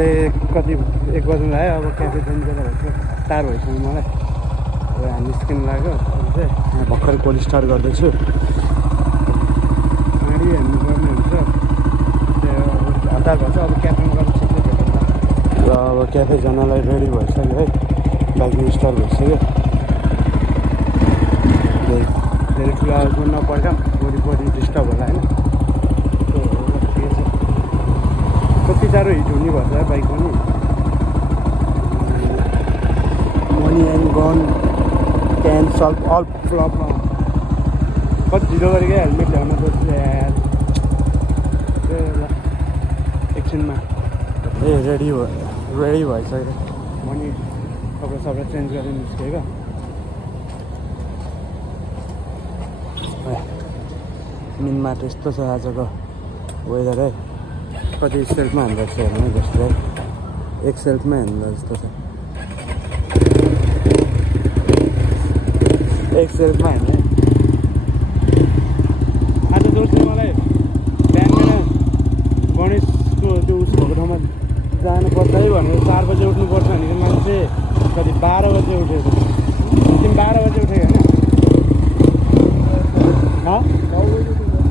चाहिँ कति 1 बज्नु लाग्यो। अब क्याफे जानु बेला भन्छ तार भइसक्यो मलाई। अब हामी निस्किनु लाग्यो। अब चाहिँ यहाँ भर्खर कोल्ड स्टार्ट गर्दैछु। गाडी हान्नुपर्ने हुन्छ त्यो हतार भन्छ। अब क्याफेमा गएर छिट्टै भेटौँला। र अब क्याफे जानलाई रेडी भइसक्यो है। बाइक स्टार्ट भइसक्यो। धेरै ठुलो आवाजमा नपड्का वरिपरि डिस्टर्ब होला होइन। कति साह्रो हिट हुने भन्छ बाइक पनि। Money and gun can solve all problem. कति ढिलो गरेको हेलमेट ल्याउनु पर्छ यार। एकछिनमा ए रेडी भइसक्यो। मनी कपडा चेन्ज गरेर निस्केको। मिनमा त्यस्तो छ आजको वेदर है। कति सेल्फमा हान्दा छ हेर्नु जस्तो है। एक सेल्फमा हान्दा जस्तो छ। एक सेल्फमा हान्ने आज जोड्छ मलाई। बिहान गणेशको त्यो उस भएको ठाउँमा जानुपर्छ है भनेर 4 बजे उठ्नुपर्छ भनेको मान्छे कति 12 बजे उठेको। तिमी 12 बजे उठेको होइन?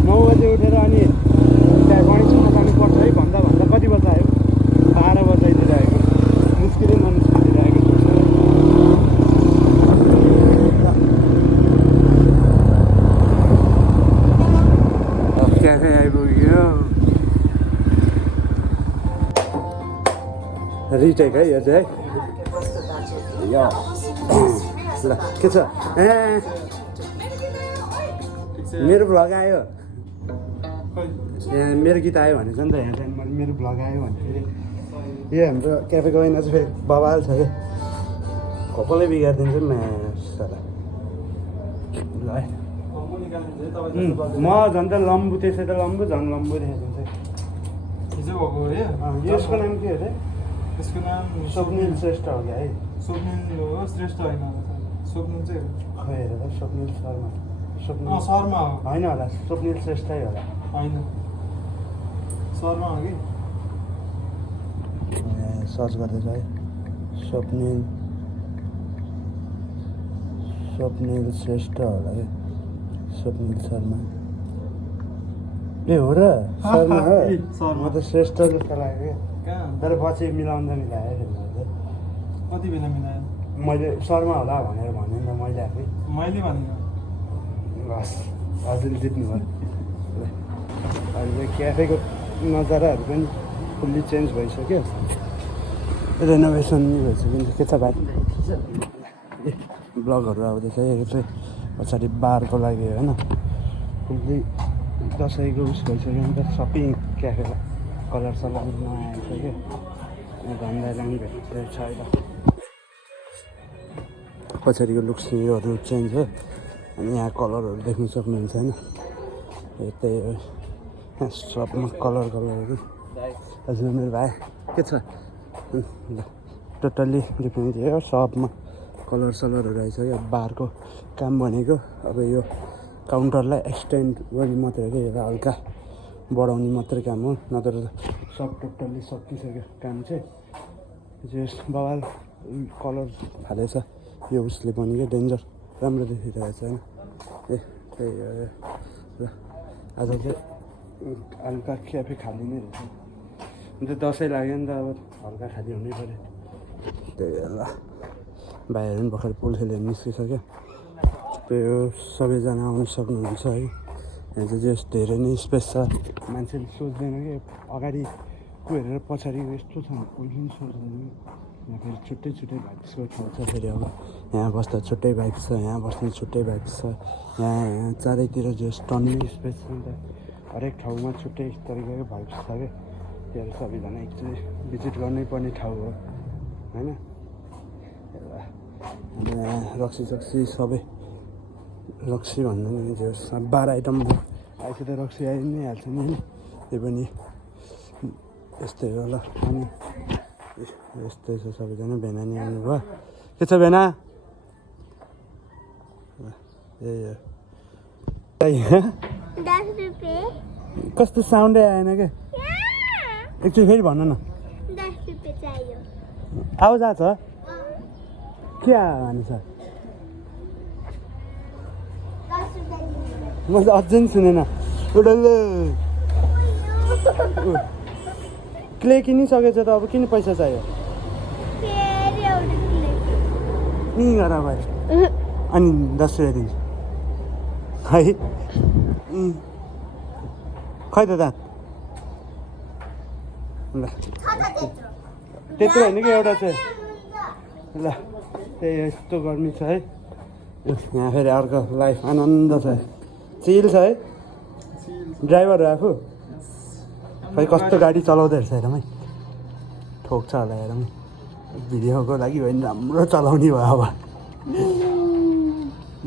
9 बजे उठेर अनि त्यहाँ गणेशमा जानुपर्छ है भन्दा कति बजा आयो? 12 बजाइदिएर आएको। निस्किँदै ननिस्किँदै आएको। क्याफे आइपुग्यो। रिटेक है यो चाहिँ यो ल के छ? मेरो भ्लग आयो। यहाँ मेरो गीत आयो भनेछ नि त। यहाँ चाहिँ मैले मेरो भ्लग आयो भन्दाखेरि यो हाम्रो क्याफेको ऐना चाहिँ फेरि बवाल छ क्या। कपालै बिगारिदिन्छ नि साला। ल है म झन् त लम्बु त्यसै त लम्बु झन् लम्बु देखाइदिन्छ। यसको नाम के अरे? यसको नाम स्वप्निल श्रेष्ठ हो क्या है? स्वप्निल हो श्रेष्ठ होइन। स्वप्निल चाहिँ खै हेर त स्वप्निल शर्मा। स्वप्निल शर्मा हो होइन होला। स्वप्निल श्रेष्ठै होला। होइन शर्मा हो कि। सर्च गर्दैछ है। स्वप्निल श्रेष्ठ होला है। स्वप्निल शर्मा ए हो र? शर्मा हो। म त श्रेष्ठ जस्तो लाग्यो क्या। तर पछि मिलाउँदा मिलायो फेरि। कति बेला मिलायो? मैले शर्मा होला भनेर भने नि त मैले आफै। मैले भनेको बस हजुर जित्नु भयो। अहिले क्याफेको नजाराहरू पनि फुल्ली चेन्ज भइसक्यो। रेनोभेसन नि भइसक्यो। के छ भाइ? ब्लगहरू आउँदैछ। यो चाहिँ पछाडि बारको लागि होइन। फुल्ली दसैँको उस भइसक्यो नि त। सबै क्याफेको कलर सलर नआइसक्यो। धन्दा दामी भेटिसकेको छ अहिले। पछाडिको लुक्सहरू चेन्ज हो। अनि यहाँ कलरहरू देख्नु सक्नुहुन्छ होइन। त्यही हो सबमा कलरहरू। हजुर मेरो भाइ के छ? ल टोटल्ली डिफ्रेन्ट हो। सबमा कलर सलरहरू आइसक्यो। बारको काम भनेको अब यो काउन्टरलाई एक्सटेन्ड गर्ने मात्रै हो। यो हल्का बढाउने मात्रै काम हो। नत्र सब टोटल्ली सकिसक्यो काम चाहिँ। जस बवाल कलर हालेछ यो उसले पनि क्या। डेन्जर राम्रो देखिरहेको छ होइन। त्यही हो। ल आज चाहिँ हल्का क्याफे खाली नै रहेछ। अन्त दसैँ लाग्यो नि त। अब हल्का खाली हुनै पऱ्यो। त्यही हो। ल भाइहरू पनि भर्खर पुल खेलेर निस्किसक्यो। त्यही हो। सबैजना आउनु सक्नुहुन्छ है। यहाँ चाहिँ जस धेरै नै स्पेस छ। मान्छेले सोच्दैन कि अगाडि को हेरेर पछाडिको यस्तो छ कोही पनि सोच्दैन। यहाँ फेरि छुट्टै भाइब्सको ठाउँ छ। फेरि अब यहाँ बस्दा छुट्टै भाइब छ। यहाँ बस्ने छुट्टै भाइब छ। यहाँ चारैतिर जस टन्नै स्पेस छ नि त। हरेक ठाउँमा छुट्टै तरिकाको भाइब्स छ क्या। त्योहरू सबैजना एकचोटि भिजिट गर्नै पर्ने ठाउँ हो होइन। यहाँ रक्सी सबै रक्सी भन्दा नि जस 12 आइटम आएपछि त रक्सी आइ नै हाल्छ नि होइन। त्यो पनि यस्तै हो। ल अनि यस्तै छ सबैजना। भेना नि आउनुभयो। के छ भेना? यही हो। 10 रुपियाँ। कस्तो साउन्डै आएन क्या। एकचोटि फेरि भन न। 10 रुपियाँ। आवाज आएको छ के भन्नु छ म त अझै सुनेन उडल्लो क्ले किनिसकेछ त अब किन पैसा चाहियो गर भयो अनि 10 रुपियाँ दिन्छु खै खै त दाँत ल त्यत्रो होइन कि एउटा चाहिँ ल त्यही यस्तो गर्मी छ है यहाँ फेरि अर्को लाइफ आनन्द छ चिल छ है ड्राइभर हो आफू खै कस्तो गाडी चलाउँदो रहेछ हेरमै ठोक्छ होला हेरमै भिडियोको लागि भयो नि राम्रो चलाउने भयो अब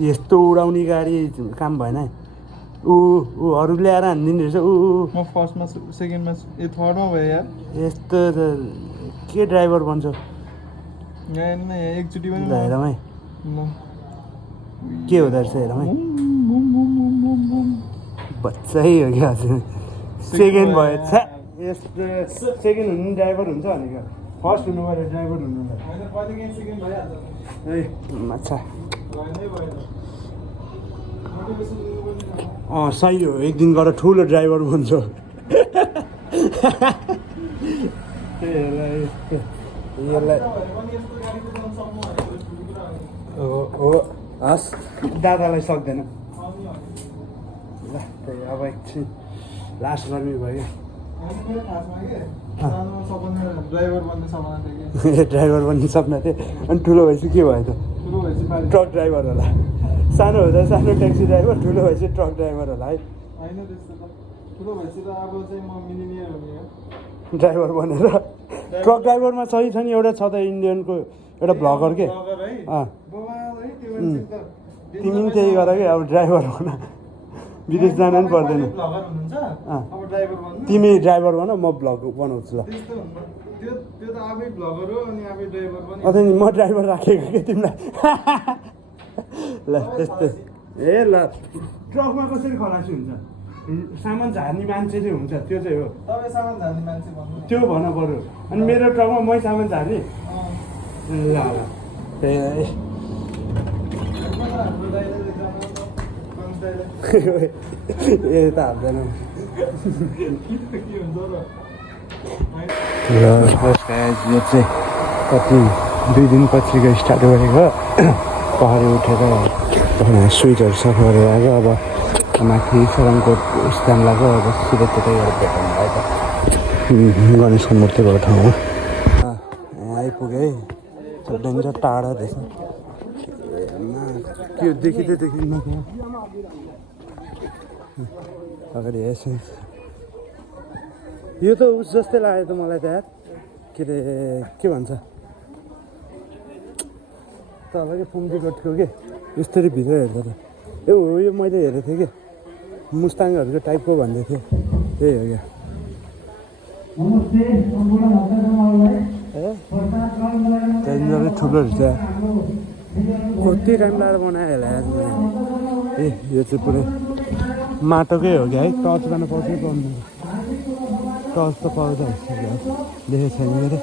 यस्तो उडाउने गाडी काम भएन ऊ अरू ल्याएर हानिदिने रहेछ म फर्स्टमा सेकेन्डमा थर्डमा भयो यार यस्तो के ड्राइभर बन्छ यहाँ एकचोटि पनि हेरमै के हुँदो रहेछ हेरमै बच्चै हो क्या हजुर सेकेन्ड भयो छ्या यस्तो सेकेन्ड हुनु ड्राइभर हुन्छ भनेको फर्स्ट हुनु पऱ्यो ड्राइभर हुनुलाई माछा सही हो एक दिन गएर ठुलो ड्राइभर बन्छ यसलाई हो हस् दादालाई सक्दैन ल त्यही अब एकछिन लास्ट गर्मी भयो ड्राइभर बन्ने सपना थियो अनि ठुलो भएपछि के भयो त ट्रक ड्राइभर होला सानो हुँदा सानो ट्याक्सी ड्राइभर ठुलो भएपछि ट्रक ड्राइभर होला है ड्राइभर बनेर ट्रक ड्राइभरमा सही छ नि एउटा छ त इन्डियनको एउटा भ्लगर के तिमी पनि त्यही गर कि अब ड्राइभर हुन विदेश जानु पनि पर्दैन तिमी ड्राइभर बन म भ्लग बनाउँछु ल अझै नि म ड्राइभर राखेको कि तिमीलाई ल त्यस्तै ए ल ट्रकमा कसरी खलासी हुन्छ सामान झार्ने मान्छे चाहिँ हुन्छ त्यो चाहिँ हो त्यो भन बरु अनि मेरो ट्रकमा मै सामान झार्ने ल ल त्यही ए त हाल्दैन यो चाहिँ कति 2 दिनपछिको स्टार्ट गरेको पहाडी उठेर स्विचहरू सफा गरेर आएको अब माथि सरङको स्थान लाग्यो अब सिधै त्यतै गएर भेट्नु भयो त गणेशको मूर्ति भएको ठाउँमा यहाँ आइपुगेँ डेन्जर टाढा रहेछ त्यो देखिँदै देखिन्न त्यहाँ अगाडि यसो यो त उस जस्तै लाग्यो त मलाई त यार के अरे के भन्छ तपाईँको पुम्जीकोटको के यस्तरी भित्र हेर्दा त ए हो यो मैले हेरेको थिएँ कि मुस्ताङहरूको टाइपको भन्दै थिएँ त्यही हो क्या डेन्जरै ठुलो रहेछ कति टाइम लगाएर बनायो होला ए यो चाहिँ पुरै माटोकै हो क्या है टच गर्न पाउँछ कि पाउँदैन टच त पाउँदा देखेको छैन मेरो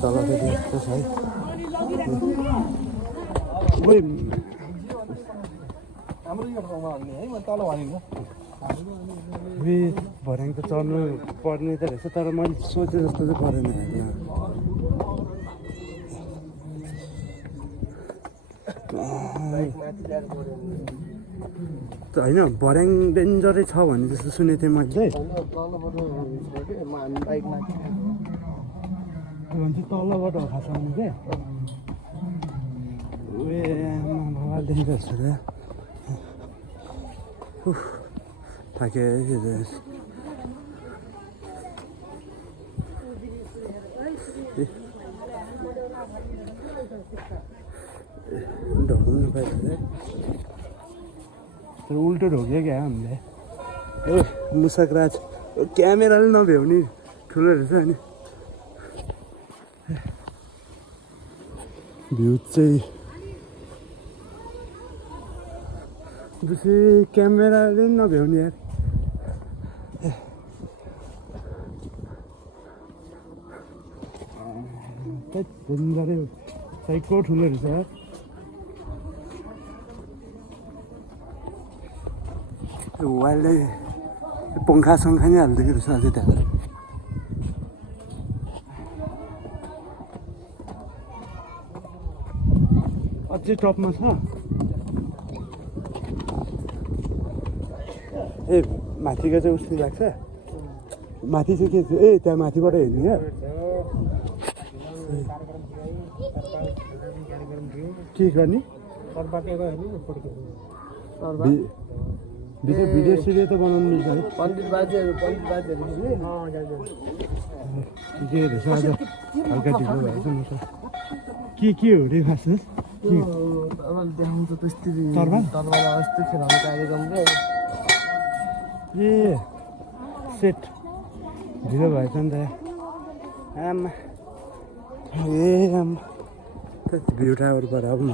तल फेरि यस्तो छ है भर्याङ त चढ्नु पर्ने त रहेछ तर मैले सोचे जस्तो चाहिँ परेन होइन भर्याङ डेन्जरै छ भन्ने जस्तो सुनेको थिएँ मैले चाहिँ तलबाट हो खास आउनु क्या ए डेन्जर छ क्या थाके ढोक्नु पाइन्छ उल्टो ढोक्यो क्या हामीले ए मुसाकराज क्यामेराले नभ्याउने ठुलो रहेछ अनि भ्यू चाहिँ बेसी क्यामेराले पनि नभ्याउने यार झन्झारे साइकको ठुलो रहेछ वाइल्डले पङ्खा सङ्खा नि हालिदिएको रहेछ अझै त्यहाँ अझै टपमा छ ए माथिको चाहिँ उस्तो लाग्छ माथि चाहिँ के छ ए त्यहाँ माथिबाट हेर्नु क्या के गर्ने भिडियो सिडियो त बनाउनु मिल्छ है पण्डित बाजेहरू के रहेछ आज हल्का ढिलो भएछ म त के हो रे खास देखाउँछ त्यस्तै तरबार यस्तो खेलाउने कार्यक्रम ए सेट ढिलो भएछ नि त आमा ए आमा भ्यू टावरबाट अब म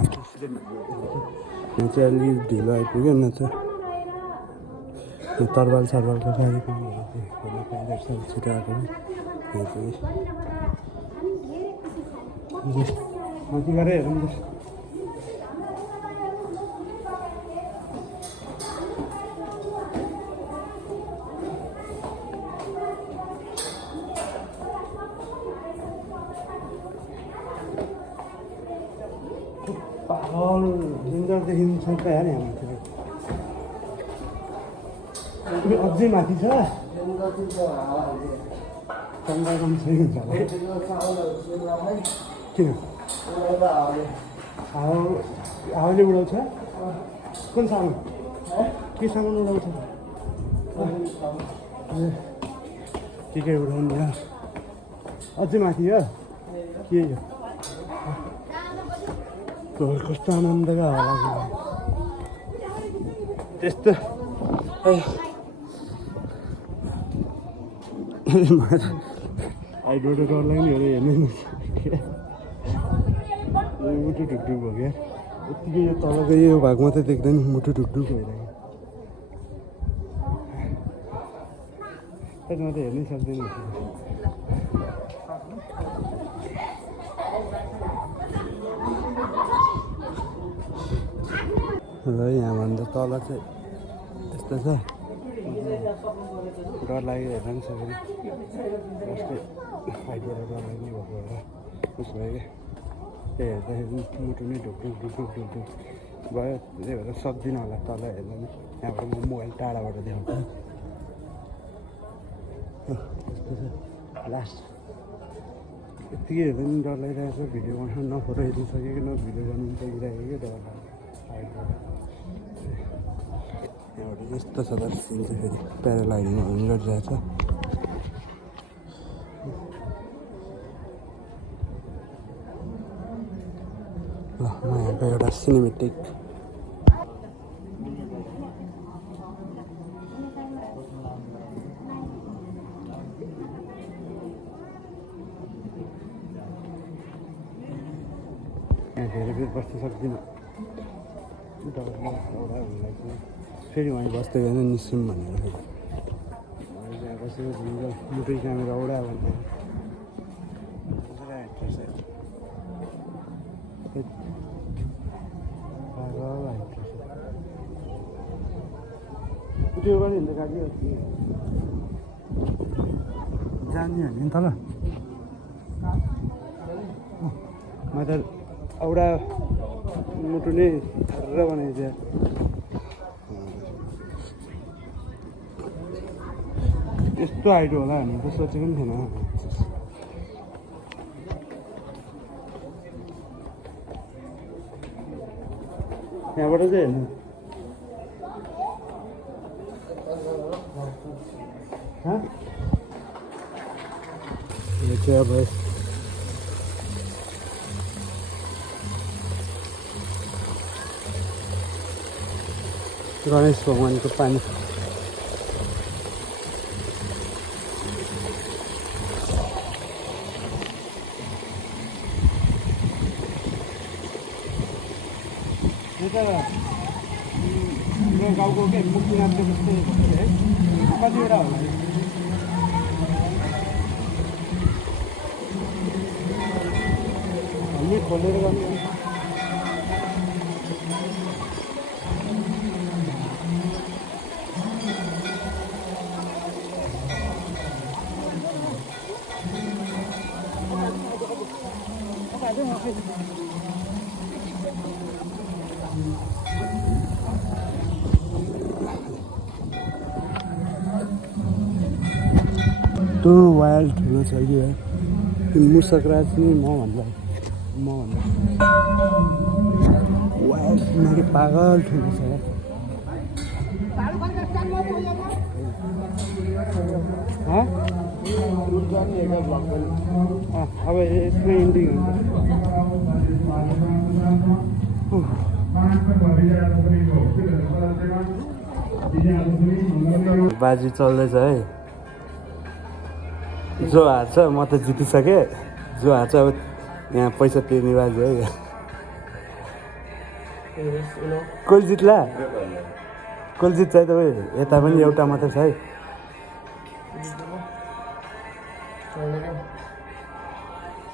चाहिँ अलिक ढिलो आइपुग्यो न त तरबाल सरबालको कार्यक्रमहरू हेर्नु पाइरहेको छ छिटो आएको माथि गएर हेरौँ त पागल डेन्जर देखिन्छ यार यहाँ माथि अझै माथि छ कम छैन किन हावाले उडाउँछ कुन सामान के सामान उडाउँछ के उडाउनु यहाँ अझै माथि हो के यो कस्तो आनन्दको हावा लाग्यो त्यस्तो आई डोडो डर लाग्ने हो हेर्नु मुटु ढुकढुक भयो क्या यत्तिकै यो तलको यो भाग मात्रै देख्दैन मुटु ढुकढुक भइरहेको म त हेर्नै सक्दैन र यहाँभन्दा तल चाहिँ यस्तो छ डर लाग्यो हेर्न पनि सकेन जस्तै फाइटबाट डर लाग्ने भएको होला उस भयो क्या त्यही हेर्दाखेरि मुटु नै ढुकढुक ढुकढुक ढुकढुक भयो त्यही भएर सक्दिनँ होला तल हेर्नु नि यहाँबाट म मोबाइल टाढाबाट देखाउँछु त्यस्तो छ लास्ट यत्तिकै हेर्दा पनि डर लागिरहेको छ भिडियो बनाउनु न फोटो हेर्नु सकेको न भिडियो बनाउनु सकिरहेको क्या डर लाग्यो यहाँबाट यस्तो छ त सिन चाहिँ फेरि प्याराग्लाइडिङ गरिरहेछ ल म यहाँको एउटा सिनेमेटिक यहाँ धेरै बेर बस्न सक्दिनँ फेरि उहाँ बस्दै गएन निस्क्यौँ भनेर फेरि त्यहाँ बसेको झुम्रो मुटै क्यामेरा औडा भन्दै त्यो पनि हिँड्दा गाडी जाने होइन नि तल म त औडा मुटु नै थर्र बनाइदियो यस्तो हाइट होला हामी त सोचेको पनि थिएन यहाँबाट चाहिँ हेर्नु यो चाहिँ अब गणेश भगवानको पानी यो त हाम्रो गाउँको के मुक्तिनाथको जस्तै है कतिवटा होला खोलेर गर्नु त्यो वाइल्ड ठुलो छ कि है त्यो मुसकराज नि मभन्दा वाइल्ड किनकि पागल ठुलो छ अब यसमै इन्डिङ हुन्छ बाजी चल्दैछ है जो हार्छ म त जितिसकेँ जो हार्छ अब यहाँ पैसा तिर्ने बाजी है कसले जित्ला कसले जित्छ है तपाईँ यता पनि एउटा मात्र छ है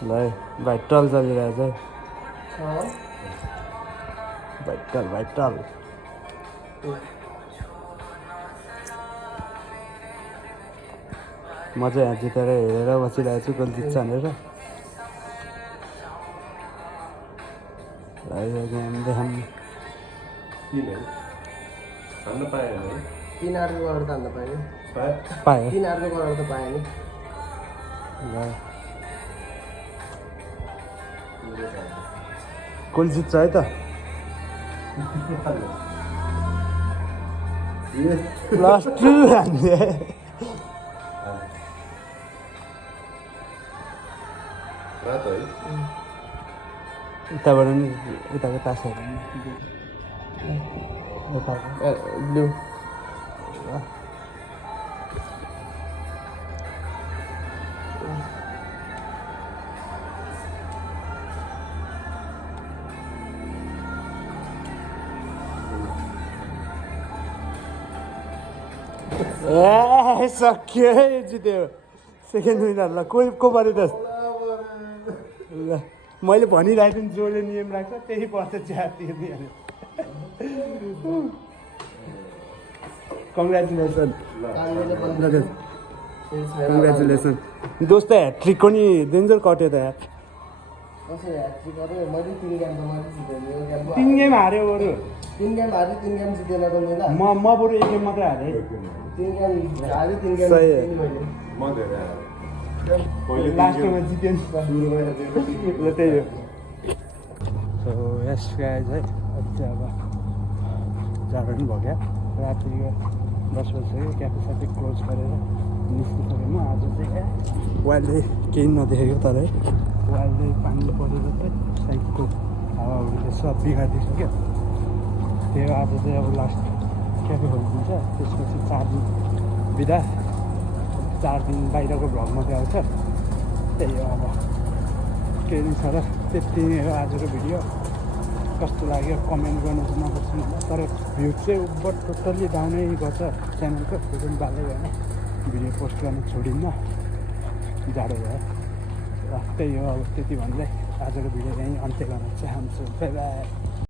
ल है भाइटल चलिरहेछ है भाइटल म चाहिँ यहाँ जितेर हेरेर बसिरहेको छु कसले जित्छ भनेर गेम देखाउँ 3 अर्को गरेर त हान्न पाएन पाएँ 3 अर्को गरेर त पाएन ल कसले जित्छ है त प्लस 2 हान्ने उताबाट पनि उताको तासहरू ब्लू ए सक्यो है जित्यो सेकेन्ड विनर ल को पऱ्यो त ल मैले भनिरहेको थिएँ जसले नियम राख्छ त्यही पर्छ चिया तिर्ने कङ्ग्रेचुलेसन कङ्ग्रेचुलेसन दोस्त ह्याट्रिकको नि डेन्जर कट्यो त यार 3 गेम हार्यो बरु 3 गेम हार्यो 3 गेम जितेन त मेला म बरु 1 गेम मात्रै हारेँ 3 गेम हार्यो 3 गेम सही म धेरै लास्टमा जित्यो नि त्यही हो सो यस गाइज है अझै अब जाडो पनि भयो क्या रात्रिको 10 बजिसक्यो क्याफे साथै क्लोज गरेर निस्किसकेँ म आज चाहिँ वाइल्डले केही नदेखेको तर है वाइल्डले पानी परेर चाहिँ साइडको हावाहुरीले सब बिगारिदिइसक्यो त्यही आज चाहिँ अब लास्ट क्याफे खोलिदिन्छ त्यसपछि 4 दिन बिदा 4 दिन बाहिरको भ्लग मात्रै आउँछ त्यही हो अब केही नै छ र त्यति नै हो आजको भिडियो कस्तो लाग्यो कमेन्ट गर्नु चाहिँ नबिर्सनु होला तर भ्यू चाहिँ बट टोटल्ली डाउनै गर्छ च्यानलको त्यो पनि बाल्दै भएन भिडियो पोस्ट गर्न छोडिन्न जाडो भयो र त्यही हो अब त्यति भन्दै आजको भिडियो यहीँ अन्त्य गर्न चाहन्छु बाई बाई